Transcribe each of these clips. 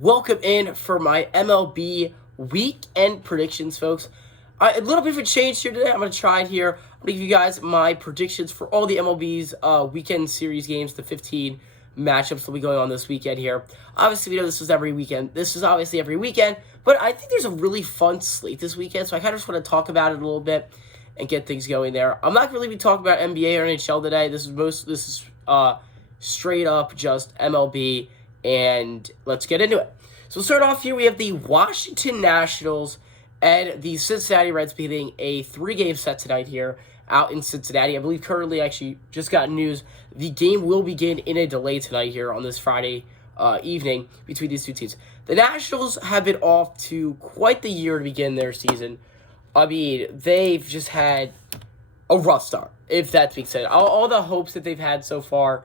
Welcome in for my MLB weekend predictions, folks. A little bit of a change here today. I'm going to try it here. I'm going to give you guys my predictions for all the MLB's weekend series games, the 15 matchups that will be going on this weekend here. Obviously, we know this is every weekend. This is obviously every weekend, but I think there's a really fun slate this weekend, so I kind of just want to talk about it a little bit and get things going there. I'm not really be talking about NBA or NHL today. This is straight up just MLB. And let's get into it. So we'll start off here. We have the Washington Nationals and the Cincinnati Reds beating a 3-game set tonight here out in Cincinnati. I believe currently, actually, just got news. The game will begin in a delay tonight here on this Friday evening between these two teams. The Nationals have been off to quite the year to begin their season. I mean, they've just had a rough start, if that's being said. All the hopes that they've had so far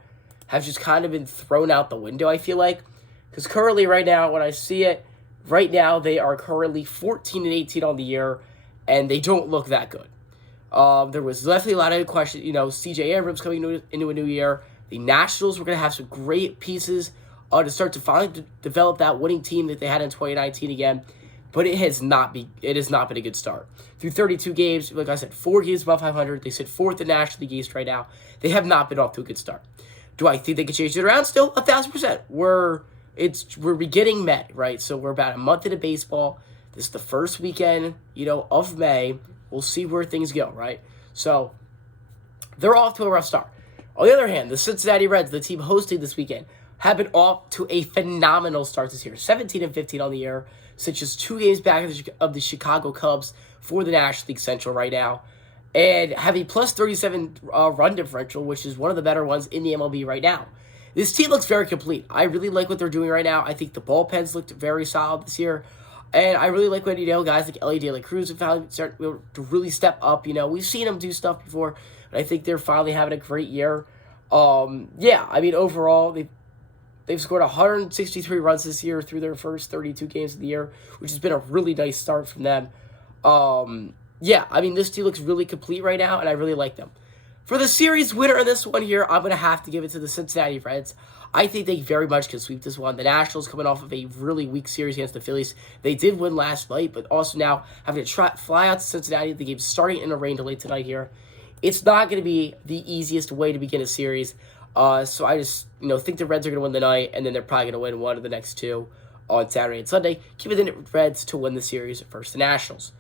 have just kind of been thrown out the window, I feel like. Because currently, right now, when I see it, right now, they are currently 14-18 on the year, and they don't look that good. There was definitely a lot of questions. C.J. Abrams coming into a new year. The Nationals were going to have some great pieces to start to finally develop that winning team that they had in 2019 again. But it has not been a good start. Through 32 games, like I said, 4 games above 500. They sit 4th in National League East right now. They have not been off to a good start. Do I think they could change it around? Still, 1,000%. We're beginning May, right? So we're about a month into baseball. This is the first weekend, of May. We'll see where things go, right? So they're off to a rough start. On the other hand, the Cincinnati Reds, the team hosting this weekend, have been off to a phenomenal start this year. 17-15 on the year, since just 2 games back of the Chicago Cubs for the National League Central right now. And have a plus 37 run differential, which is one of the better ones in the MLB right now. This team looks very complete. I really like what they're doing right now. I think the bullpens looked very solid this year. And I really like when, guys like Ellie De La Cruz have finally started to really step up. We've seen them do stuff before, but I think they're finally having a great year. Overall, they've scored 163 runs this year through their first 32 games of the year, which has been a really nice start from them. This team looks really complete right now, and I really like them. For the series winner in this one here, I'm going to have to give it to the Cincinnati Reds. I think they very much can sweep this one. The Nationals coming off of a really weak series against the Phillies. They did win last night, but also now having to fly out to Cincinnati. The game's starting in a rain delay tonight here. It's not going to be the easiest way to begin a series. So I just think the Reds are going to win the night, and then they're probably going to win one of the next 2 on Saturday and Sunday, keeping the Reds to win the series versus the Nationals.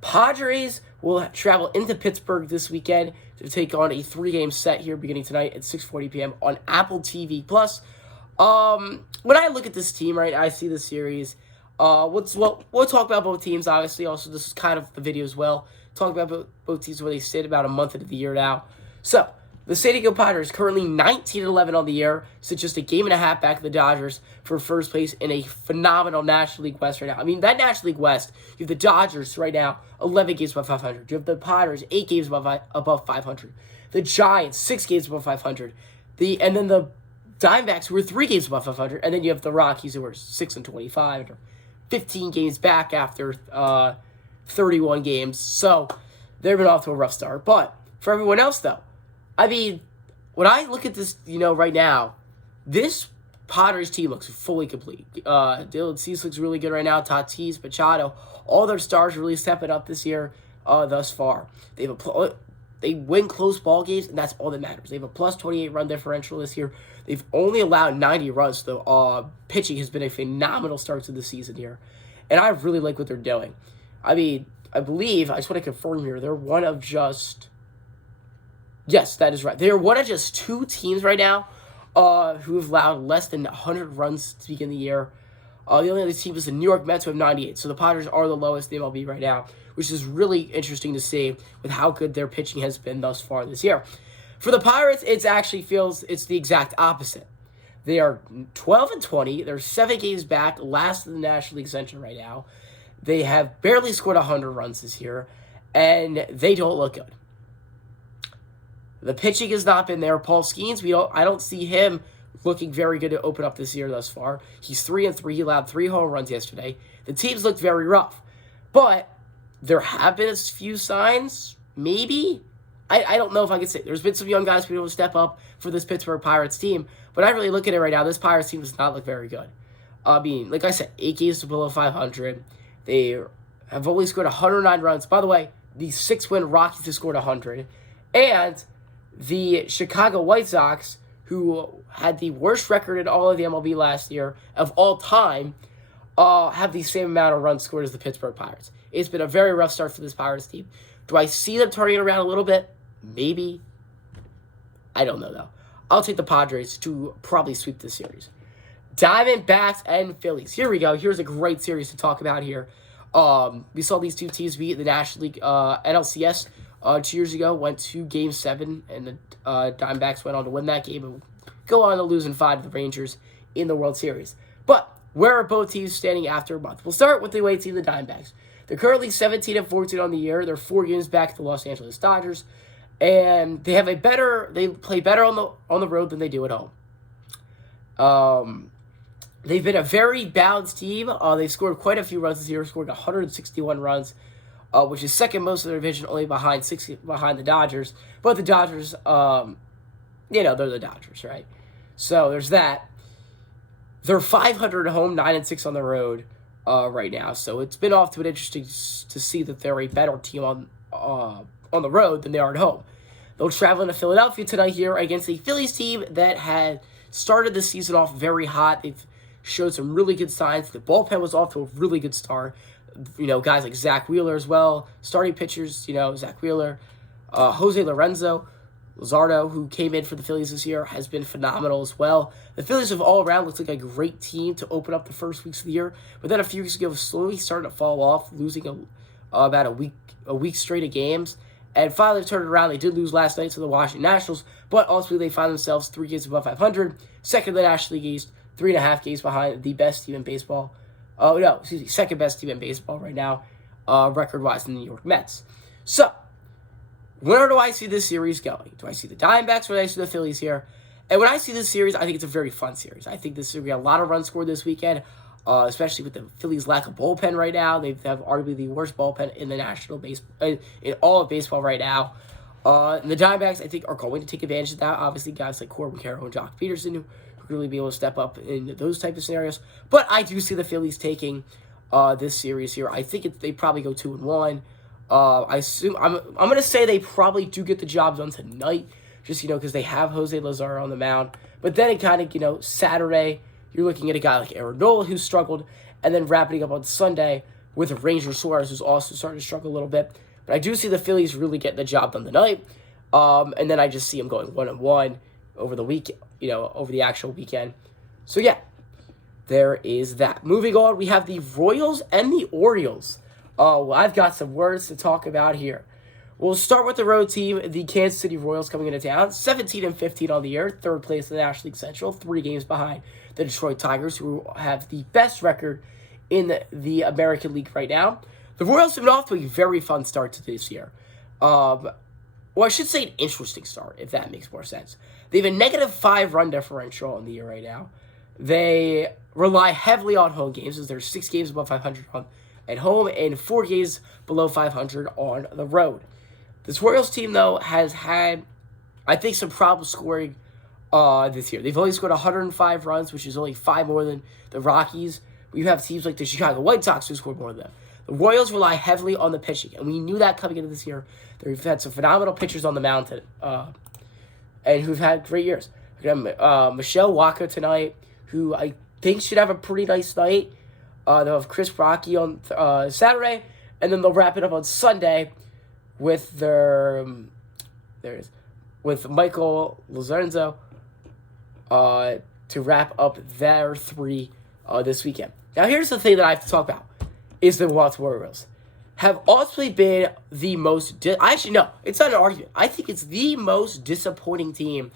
Padres will travel into Pittsburgh this weekend to take on a 3-game set here beginning tonight at 6:40 p.m. on Apple TV+. When I look at this team, right, I see the series. We'll talk about both teams, obviously. Also, this is kind of the video as well. Talk about both teams where they sit about a month into the year now. So, the San Diego Padres currently 19-11 on the year, so just a game and a half back of the Dodgers for first place in a phenomenal National League West right now. I mean, that National League West, you have the Dodgers right now, 11 games above 500. You have the Padres, 8 games above 500. The Giants, 6 games above 500. And then the Diamondbacks, who were 3 games above 500. And then you have the Rockies, who were 6-25, or 15 games back after 31 games. So, they've been off to a rough start. But for everyone else, though, I mean, when I look at this, right now, this Padres team looks fully complete. Dylan Cease looks really good right now. Tatis, Machado, all their stars really stepping up this year thus far. They win close ball games, and that's all that matters. They have a plus 28 run differential this year. They've only allowed 90 runs, though. Pitching has been a phenomenal start to the season here, and I really like what they're doing. I mean, I believe, I just want to confirm here, they're one of just... Yes, that is right. They are one of just 2 teams right now who have allowed less than 100 runs to begin the year. The only other team is the New York Mets, who have 98. So the Padres are the lowest in the MLB right now, which is really interesting to see with how good their pitching has been thus far this year. For the Pirates, it actually feels it's the exact opposite. They are 12-20. They're 7 games back, last in the National League Central right now. They have barely scored 100 runs this year, and they don't look good. The pitching has not been there. Paul Skeens, I don't see him looking very good to open up this year thus far. He's 3-3. He allowed 3 home runs yesterday. The team's looked very rough. But there have been a few signs, maybe. I don't know if I can say. There's been some young guys who able to step up for this Pittsburgh Pirates team. But I really look at it right now. This Pirates team does not look very good. I mean, like I said, 8 games below 500. They have only scored 109 runs. By the way, the 6-win Rockies have scored 100. And the Chicago White Sox, who had the worst record in all of the MLB last year of all time, have the same amount of runs scored as the Pittsburgh Pirates. It's been a very rough start for this Pirates team. Do I see them turning it around a little bit? Maybe. I don't know, though. I'll take the Padres to probably sweep this series. Diamondbacks and Phillies. Here we go. Here's a great series to talk about here. We saw these two teams beat the National League NLCS 2 years ago. Went to Game 7, and the Diamondbacks went on to win that game and go on to lose in 5 to the Rangers in the World Series. But where are both teams standing after a month? We'll start with the away team, the Diamondbacks. They're currently 17-14 on the year. They're 4 games back at the Los Angeles Dodgers, and they play better on the road than they do at home. They've been a very balanced team. They've scored quite a few runs this year, scored 161 runs, which is second most of their division, only behind the Dodgers. But the Dodgers, they're the Dodgers, right? So there's that. They're 500 at home, 9-6 on the road right now. So it's been off to an interesting to see that they're a better team on the road than they are at home. They'll travel into Philadelphia tonight here against a Phillies team that had started the season off very hot. They've showed some really good signs. The bullpen was off to a really good start. Guys like Zach Wheeler as well. Starting pitchers, Zach Wheeler. Jose Lorenzo Luzardo, who came in for the Phillies this year, has been phenomenal as well. The Phillies have all around looked like a great team to open up the first weeks of the year. But then a few weeks ago, slowly started to fall off, losing about a week straight of games. And finally turned it around. They did lose last night to the Washington Nationals, but ultimately they find themselves 3 games above 500, second in the National League East, 3.5 games behind the best team in baseball. Second best team in baseball right now, record-wise, in the New York Mets. So, where do I see this series going? Do I see the Diamondbacks or do I see the Phillies here? And when I see this series, I think it's a very fun series. I think this is going to be a lot of runs scored this weekend, especially with the Phillies' lack of bullpen right now. They have arguably the worst bullpen in the national in all of baseball right now. And the Diamondbacks, I think, are going to take advantage of that. Obviously, guys like Corbin Carroll and Jock Peterson who really be able to step up in those type of scenarios. But I do see the Phillies taking this series here. I think they probably go 2-1. I assume I'm going to say they probably do get the job done tonight, just because they have Jose Luzardo on the mound. But then it kind of Saturday, you're looking at a guy like Aaron Nola who struggled, and then wrapping up on Sunday with Ranger Suarez, who's also starting to struggle a little bit. But I do see the Phillies really getting the job done tonight, and then I just see them going 1-1 over the week, over the actual weekend. So yeah, there is that. Moving on, we have the Royals and the Orioles. Oh, well, I've got some words to talk about here. We'll start with the road team, the Kansas City Royals coming into town, 17-15 on the year, third place in the National League Central, 3 games behind the Detroit Tigers, who have the best record in the American League right now. The Royals have been off to a very fun start to this year. Well, I should say an interesting start, if that makes more sense. They have a -5 run differential in the year right now. They rely heavily on home games, as they're 6 games above 500 at home and 4 games below 500 on the road. This Royals team, though, has had, I think, some problems scoring this year. They've only scored 105 runs, which is only 5 more than the Rockies. We have teams like the Chicago White Sox who scored more than them. The Royals rely heavily on the pitching, and we knew that coming into this year. They've had some phenomenal pitchers on the mound, and who've had great years. We have Michelle Walker tonight, who I think should have a pretty nice night. They'll have Chris Rocky on Saturday, and then they'll wrap it up on Sunday with with Michael Lorenzo to wrap up their 3 this weekend. Now, here's the thing that I have to talk about, is the Baltimore Orioles have ultimately been the most... Actually, no, it's not an argument. I think it's the most disappointing team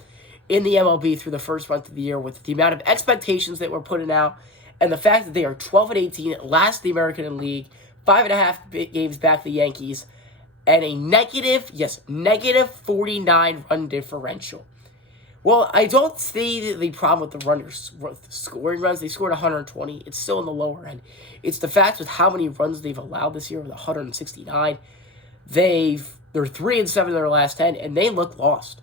in the MLB through the first month of the year, with the amount of expectations that were putting out and the fact that they are 12-18, last in the American League, 5.5 games back the Yankees, and a negative 49 run differential. Well, I don't see the problem with the runners scoring runs. They scored 120. It's still in the lower end. It's the fact with how many runs they've allowed this year with 169. They're 3-7 in their last 10, and they look lost.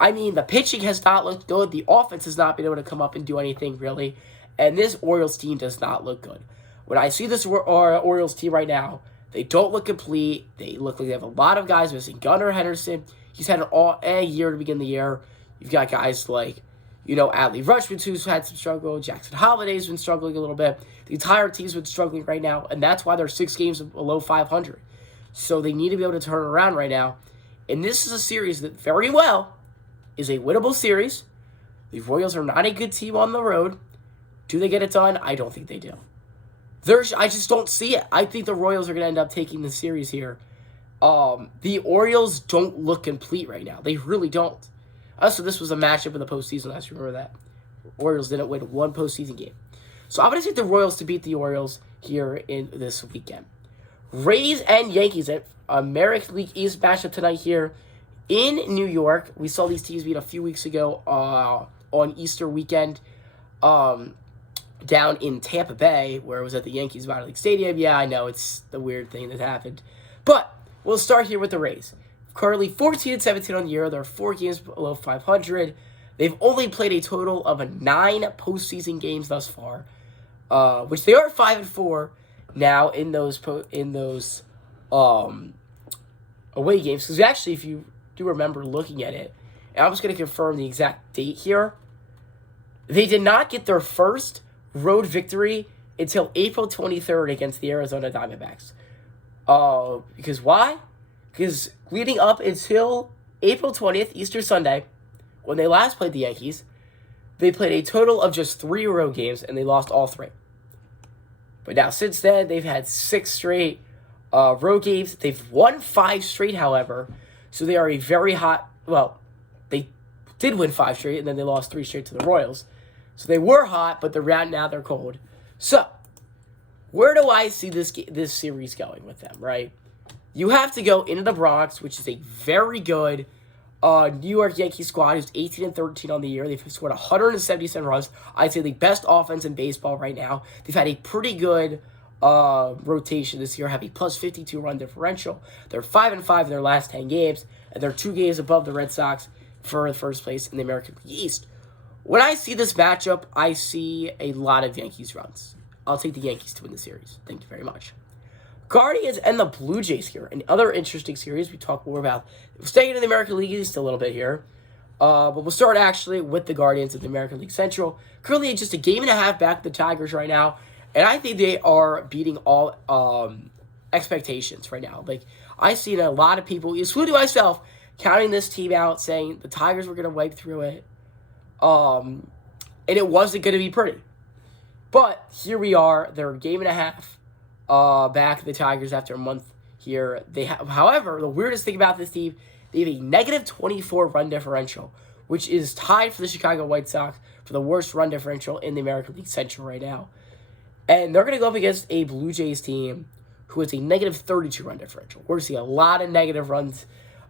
I mean, the pitching has not looked good. The offense has not been able to come up and do anything, really. And this Orioles team does not look good. When I see this Orioles team right now, they don't look complete. They look like they have a lot of guys missing. Gunnar Henderson, he's had an all year to begin the year. You've got guys like, Adley Rutschman, who's had some struggle. Jackson Holliday's been struggling a little bit. The entire team's been struggling right now, and that's why they're 6 games below 500. So they need to be able to turn it around right now. And this is a series that very well is a winnable series. The Royals are not a good team on the road. Do they get it done? I don't think they do. I just don't see it. I think the Royals are going to end up taking the series here. The Orioles don't look complete right now. They really don't. Also, this was a matchup in the postseason last year. Remember that. Orioles didn't win one postseason game. So I'm going to take the Royals to beat the Orioles here in this weekend. Rays and Yankees at American League East matchup tonight here in New York. We saw these teams meet a few weeks ago on Easter weekend down in Tampa Bay, where it was at the Yankees minor league stadium. Yeah, I know, it's the weird thing that happened. But we'll start here with the Rays. Currently 14-17 on the year. They're 4 games below 500. They've only played a total of 9 postseason games thus far, which they are 5-4 now in those away games. Because actually, if you do remember looking at it, and I'm just going to confirm the exact date here, they did not get their first road victory until April 23rd against the Arizona Diamondbacks. Because why? Because leading up until April 20th, Easter Sunday, when they last played the Yankees, they played a total of just 3 road games, and they lost all 3. But now, since then, they've had 6 straight road games. They've won 5 straight, however, so they are a very hot... Well, they did win 5 straight, and then they lost 3 straight to the Royals. So they were hot, but now they're cold. So, where do I see this series going with them, right? You have to go into the Bronx, which is a very good New York Yankees squad who's 18-13 on the year. They've scored 177 runs. I'd say the best offense in baseball right now. They've had a pretty good rotation this year, have a plus 52 run differential. They're 5-5 in their last 10 games, and they're 2 games above the Red Sox for the first place in the American League East. When I see this matchup, I see a lot of Yankees runs. I'll take the Yankees to win the series. Thank you very much. Guardians and the Blue Jays here. Another interesting series we talk more about. We're staying in the American League East a little bit here. But we'll start actually with the Guardians of the American League Central. Currently just a game and a half back the Tigers right now. And I think they are beating all expectations right now. Like, I see a lot of people, including myself, counting this team out, saying the Tigers were going to wipe through it. And it wasn't going to be pretty. But here we are. They're a game and a half back the Tigers after a month here. However, the weirdest thing about this team, they have a negative 24 run differential, which is tied for the Chicago White Sox for the worst run differential in the American League Central right now. And they're going to go up against a Blue Jays team who has a negative 32 run differential. We're going to see a lot of negative runs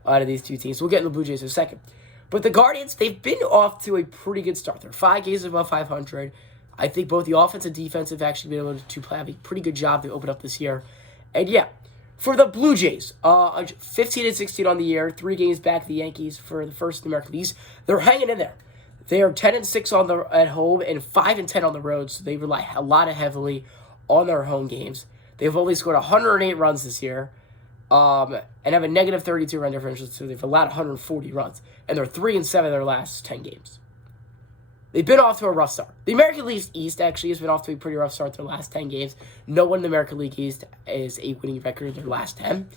out of these two teams. We'll get into the Blue Jays in a second. But the Guardians, they've been off to a pretty good start. They're 5 games above 500. I think both the offense and defense have actually been able to have a pretty good job to open up this year. And yeah, for the Blue Jays, 15-16 on the year, 3 games back the Yankees for the first in the American League East. They're hanging in there. They are 10-6 at home and 5-10 on the road, so they rely a lot heavily on their home games. They've only scored 108 runs this year, and have a negative 32 run differential, so they've allowed 140 runs, and they're 3-7 in their last 10 games. They've been off to a rough start. The American League East actually has been off to a pretty rough start their last 10 games. No one in the American League East is a winning record in their last 10.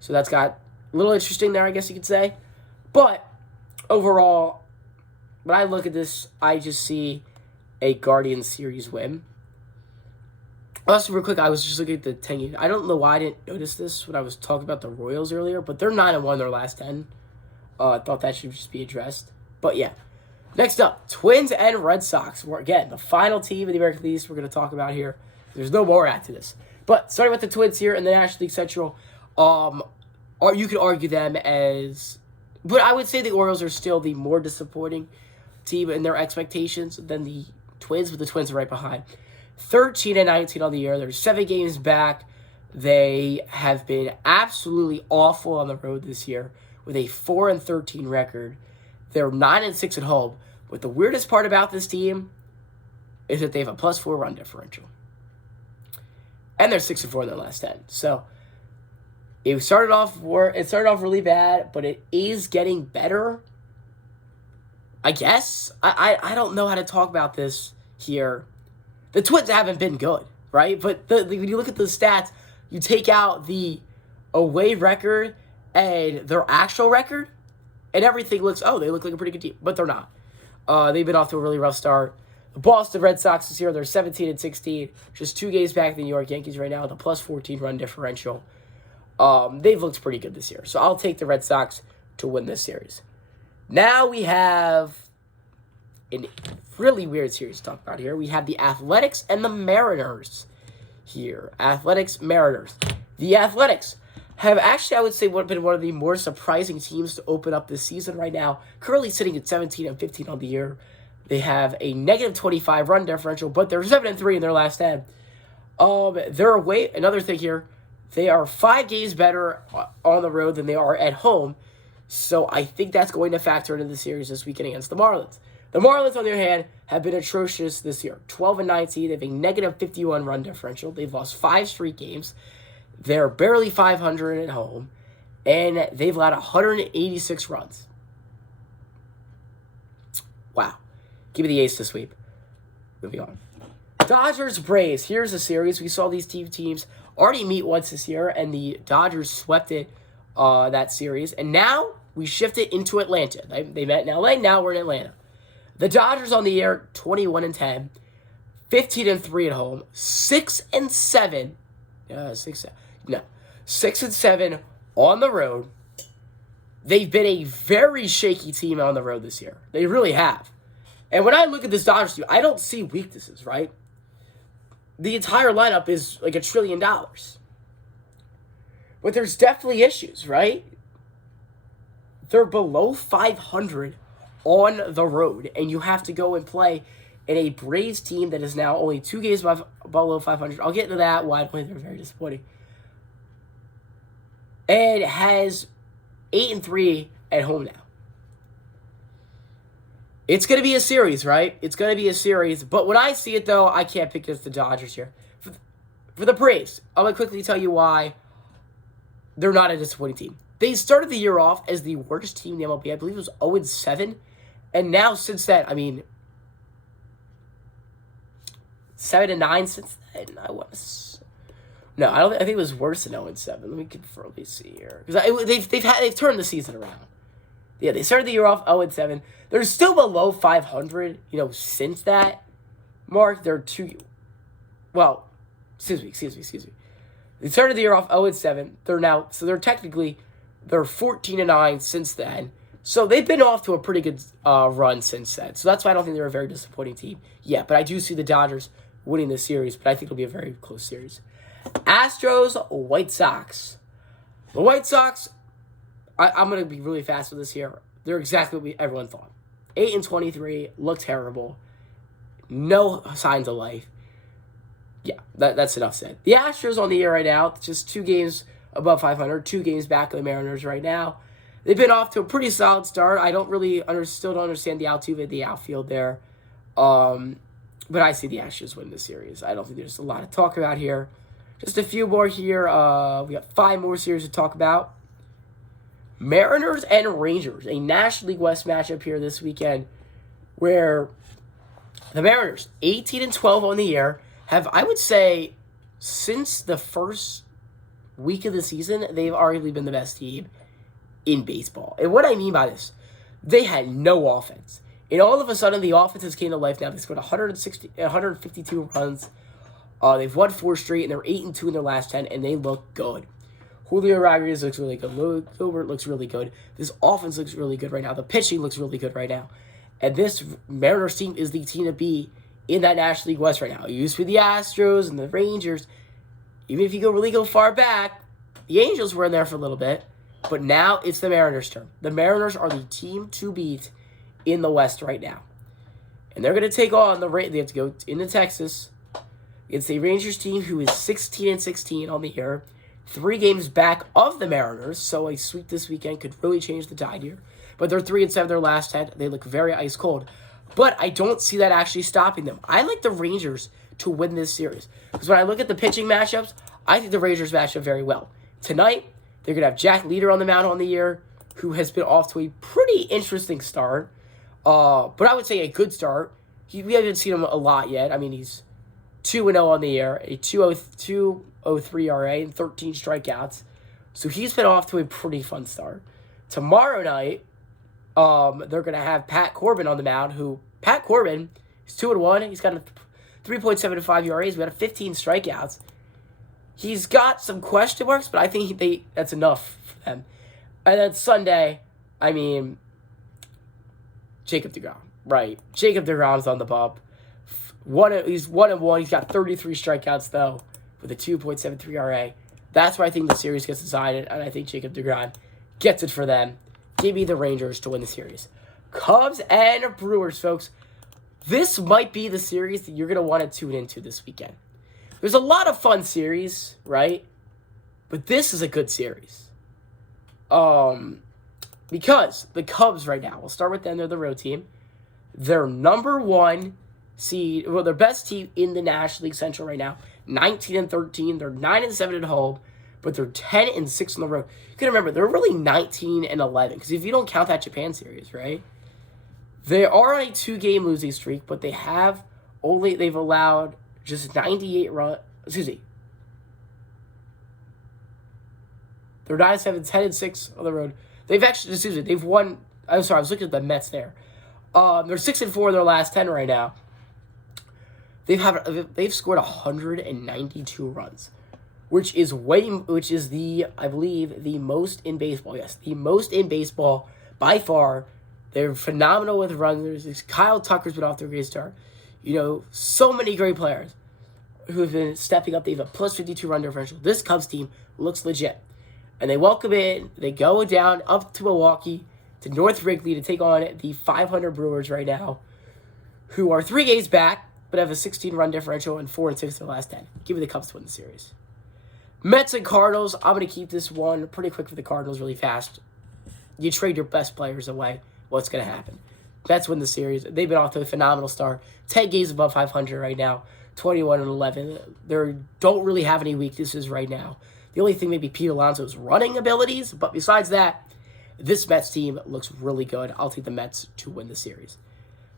So that's got a little interesting there, I guess you could say. But overall, when I look at this, I just see a Guardians series win. Also, real quick, I was just looking at the 10 games. I don't know why I didn't notice this when I was talking about the Royals earlier, but they're 9-1 in their last 10. I thought that should just be addressed. But yeah. Next up, Twins and Red Sox. We're, again, the final team in the American League East we're going to talk about here. There's no more after this. But starting with the Twins here in the National League Central, or you could argue them as... But I would say the Orioles are still the more disappointing team in their expectations than the Twins, but the Twins are right behind. 13-19 on the year. They're 7 games back. They have been absolutely awful on the road this year with a 4-13 record. They're 9-6 at home. But the weirdest part about this team, is that they have a +4 run differential. And they're 6-4 in their last 10. So it started off really bad, but it is getting better. I guess. I don't know how to talk about this here. The Twins haven't been good, right? But when you look at the stats, you take out the away record and their actual record, and everything they look like a pretty good team, but they're not. They've been off to a really rough start. The Boston Red Sox this year, they're 17-16, just 2 games back the New York Yankees right now with a +14 run differential. They've looked pretty good this year, so I'll take the Red Sox to win this series. Now we have a really weird series to talk about here. We have the Athletics and the Mariners here. Athletics, Mariners. The Athletics have actually, I would say, been one of the more surprising teams to open up this season right now. Currently sitting at 17-15 on the year. They have a -25 run differential, but they're 7-3 in their last 10. They're away. Another thing here, they are 5 games better on the road than they are at home. So I think that's going to factor into the series this weekend against the Marlins. The Marlins, on the other hand, have been atrocious this year. 12-19. They have a -51 run differential. They've lost 5 straight games. They're barely 500 at home, and they've allowed 186 runs. Wow. Give me the ace to sweep. Moving on. Dodgers, Braves. Here's a series. We saw these teams already meet once this year, and the Dodgers swept it, that series. And now we shift it into Atlanta. They met in LA. Now we're in Atlanta. The Dodgers on the year, 21-10, 15-3 at home, 6-7. 6-7 on the road. They've been a very shaky team on the road this year. They really have. And when I look at this Dodgers team, I don't see weaknesses, right? The entire lineup is like $1 trillion. But there's definitely issues, right? They're below 500 on the road, and you have to go and play in a Braves team that is now only 2 games below 500. I'll get into that, why I think they're very disappointing. And has 8-3 at home now. It's going to be a series, right? It's going to be a series. But when I see it, though, I can't pick against the Dodgers here. For the Braves, I'm going to quickly tell you why they're not a disappointing team. They started the year off as the worst team in the MLB. I believe it was 0-7. And now, since then, 7-9 since then. No, I think it was worse than 0-7. Let me confirm. Let me see here, because they've turned the season around. Yeah, they started the year off 0-7. They're still below 500. Since that mark, they're excuse me. They started the year off 0-7. They're technically 14-9 since then. So they've been off to a pretty good run since then. So that's why I don't think they're a very disappointing team. Yeah, but I do see the Dodgers winning this series, but I think it'll be a very close series. Astros, White Sox. The White Sox, I'm going to be really fast with this here. They're exactly what everyone thought. 8-23, look terrible. No signs of life. Yeah, that's enough said. The Astros on the year right now, just 2 games above 500, 2 games back of the Mariners right now. They've been off to a pretty solid start. I don't really still don't understand the Altuve, the outfield there. But I see the Astros win this series. I don't think there's a lot to talk about here. Just a few more here. We got 5 more series to talk about. Mariners and Rangers, a National League West matchup here this weekend, where the Mariners, 18-12 on the year, have, I would say, since the first week of the season, they've arguably been the best team in baseball. And what I mean by this, they had no offense. And all of a sudden, the offenses came to life now. They scored 152 runs. They've won 4 straight, and they're 8-2 in their last 10, and they look good. Julio Rodriguez looks really good. Gilbert looks really good. This offense looks really good right now. The pitching looks really good right now. And this Mariners team is the team to be in that National League West right now. It used to be the Astros and the Rangers. Even if you go far back, the Angels were in there for a little bit. But now it's the Mariners' turn. The Mariners are the team to beat in the West right now. And they're going to take on they have to go into Texas. It's a Rangers team who is 16-16 on the year. 3 games back of the Mariners, so a sweep this weekend could really change the tide here. But they're 3-7 their last 10. They look very ice cold. But I don't see that actually stopping them. I like the Rangers to win this series. Because when I look at the pitching matchups, I think the Rangers match up very well. Tonight, they're going to have Jack Leader on the mound on the year, who has been off to a pretty interesting start. But I would say a good start. We haven't seen him a lot yet. I mean, he's 2-0 on the year, a 2.03 ERA, and 13 strikeouts. So he's been off to a pretty fun start. Tomorrow night, they're going to have Pat Corbin on the mound, who, Pat Corbin, is 2-1. He's got a 3.75 ERA. He's got 15 strikeouts. He's got some question marks, but I think that's enough for them. And then Sunday, I mean, Jacob deGrom, right? Jacob deGrom's on the bump. He's 1-1. He's got 33 strikeouts, though, with a 2.73 ERA. That's where I think the series gets decided, and I think Jacob deGrom gets it for them. Give me the Rangers to win the series. Cubs and Brewers, folks. This might be the series that you're going to want to tune into this weekend. There's a lot of fun series, right? But this is a good series. Because the Cubs right now, we'll start with them. They're the road team. They're number one seed, well, their best team in the National League Central right now. 19-13. They're 9-7 at home, but they're 10-6 on the road. You can remember, they're really 19-11, because if you don't count that Japan series, right? They are on a 2-game losing streak, but they've allowed just 98 runs. Excuse me. They're 9-7, 10-6 on the road. They've won. I'm sorry, I was looking at the Mets there. They're 6-4 in their last 10 right now. They've scored 192 runs, which is I believe the most in baseball. Yes, the most in baseball by far. They're phenomenal with runners. Kyle Tucker's been off to a great start. So many great players who have been stepping up. They have a plus 52 run differential. This Cubs team looks legit. And they welcome in. They go down up to Milwaukee, to North Wrigley to take on the 500 Brewers right now, who are 3 games back, but have a 16-run differential and 4-6 in the last 10. Give me the Cubs to win the series. Mets and Cardinals. I'm going to keep this one pretty quick for the Cardinals really fast. You trade your best players away. What's going to happen? Mets win the series. They've been off to a phenomenal start. 10 games above 500 right now. 21-11. They don't really have any weaknesses right now. The only thing maybe Pete Alonso's running abilities, but besides that, this Mets team looks really good. I'll take the Mets to win the series.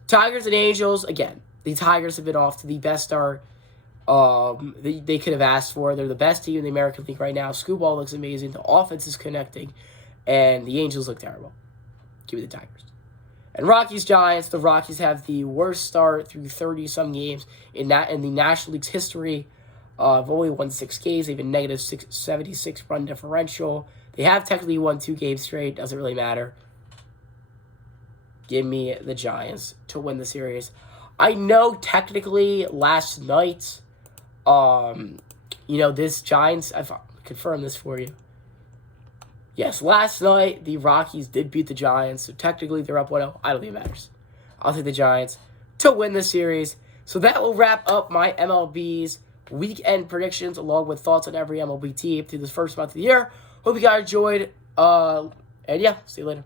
Tigers and Angels, again, the Tigers have been off to the best start they could have asked for. They're the best team in the American League right now. Scooball looks amazing. The offense is connecting, and the Angels look terrible. Give me the Tigers. And Rockies-Giants, the Rockies have the worst start through 30-some games in the National League's history. Have only won 6 games. They've been negative 76 run differential. They have technically won 2 games straight. Doesn't really matter. Give me the Giants to win the series. I know technically last night, this Giants, I've confirmed this for you. Yes, last night the Rockies did beat the Giants, so technically they're up 1-0. I don't think it matters. I'll take the Giants to win the series. So that will wrap up my MLB's weekend predictions, along with thoughts on every MLB team through this first month of the year. Hope you guys enjoyed. And yeah, see you later.